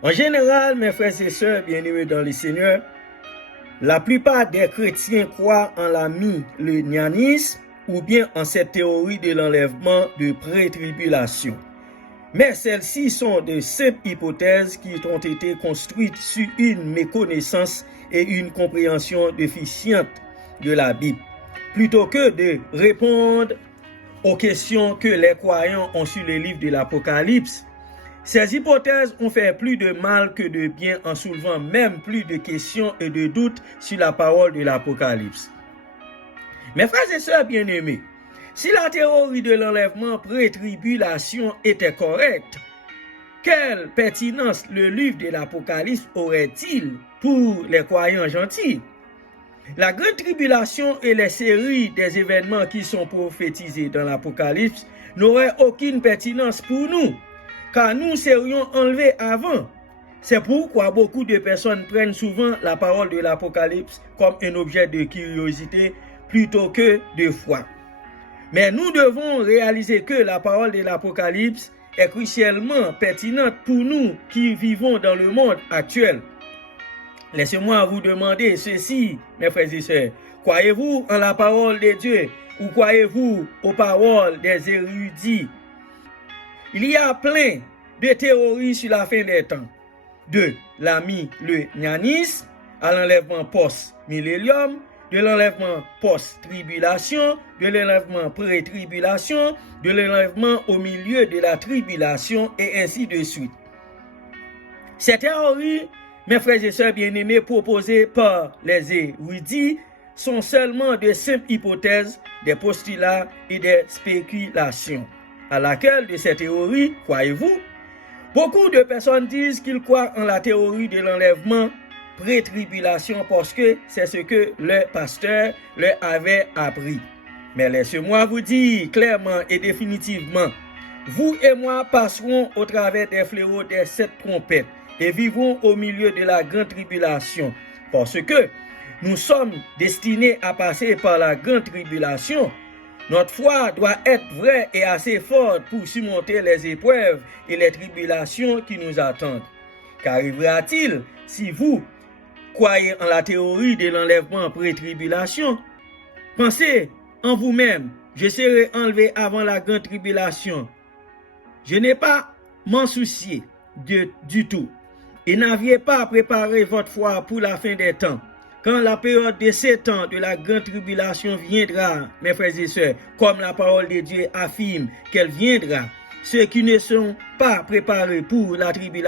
En général, mes frères et sœurs bien-aimés dans le Seigneur, la plupart des chrétiens croient en la millénianisme ou bien en cette théorie de l'enlèvement de pré-tribulation. Mais celles-ci sont de simples hypothèses qui ont été construites sur une méconnaissance et une compréhension déficiente de la Bible, plutôt que de répondre aux questions que les croyants ont sur le livre de l'Apocalypse. Ces hypothèses ont fait plus de mal que de bien en soulevant même plus de questions et de doutes sur la parole de l'Apocalypse. Mes frères et sœurs bien-aimés, si la théorie de l'enlèvement pré-tribulation était correcte, quelle pertinence le livre de l'Apocalypse aurait-il pour les croyants gentils? La grande tribulation et les séries des événements qui sont prophétisés dans l'Apocalypse n'auraient aucune pertinence pour nous, car nous serions enlevés avant. C'est pourquoi beaucoup de personnes prennent souvent la parole de l'Apocalypse comme un objet de curiosité plutôt que de foi. Mais nous devons réaliser que la parole de l'Apocalypse est crucialement pertinente pour nous qui vivons dans le monde actuel. Laissez-moi vous demander ceci, mes frères et sœurs. Croyez-vous en la parole de Dieu ou croyez-vous aux paroles des érudits? Il y a plein de théories sur la fin des temps, de la millénianisme à l'enlèvement post-millénium, de l'enlèvement post-tribulation, de l'enlèvement pré-tribulation, de l'enlèvement au milieu de la tribulation et ainsi de suite. Ces théories, mes frères et sœurs bien-aimés, proposées par les érudits, sont seulement de simples hypothèses, des postulats et des spéculations. À laquelle de ces théories croyez-vous? Beaucoup de personnes disent qu'ils croient en la théorie de l'enlèvement pré-tribulation parce que c'est ce que leur pasteur leur avait appris. Mais laissez-moi vous dire clairement et définitivement, vous et moi passerons au travers des fléaux des 7 trompettes et vivrons au milieu de la grande tribulation parce que nous sommes destinés à passer par la grande tribulation. Notre foi doit être vraie et assez forte pour surmonter les épreuves et les tribulations qui nous attendent. Qu'arrivera-t-il si vous croyez en la théorie de l'enlèvement pré-tribulation? Pensez en vous-même, je serai enlevé avant la grande tribulation. Je n'ai pas m'en soucier du tout. Et n'aviez pas préparé votre foi pour la fin des temps. Quand la période de 7 ans de la grande tribulation viendra, mes frères et sœurs, comme la parole de Dieu affirme qu'elle viendra, ceux qui ne sont pas préparés pour la tribulation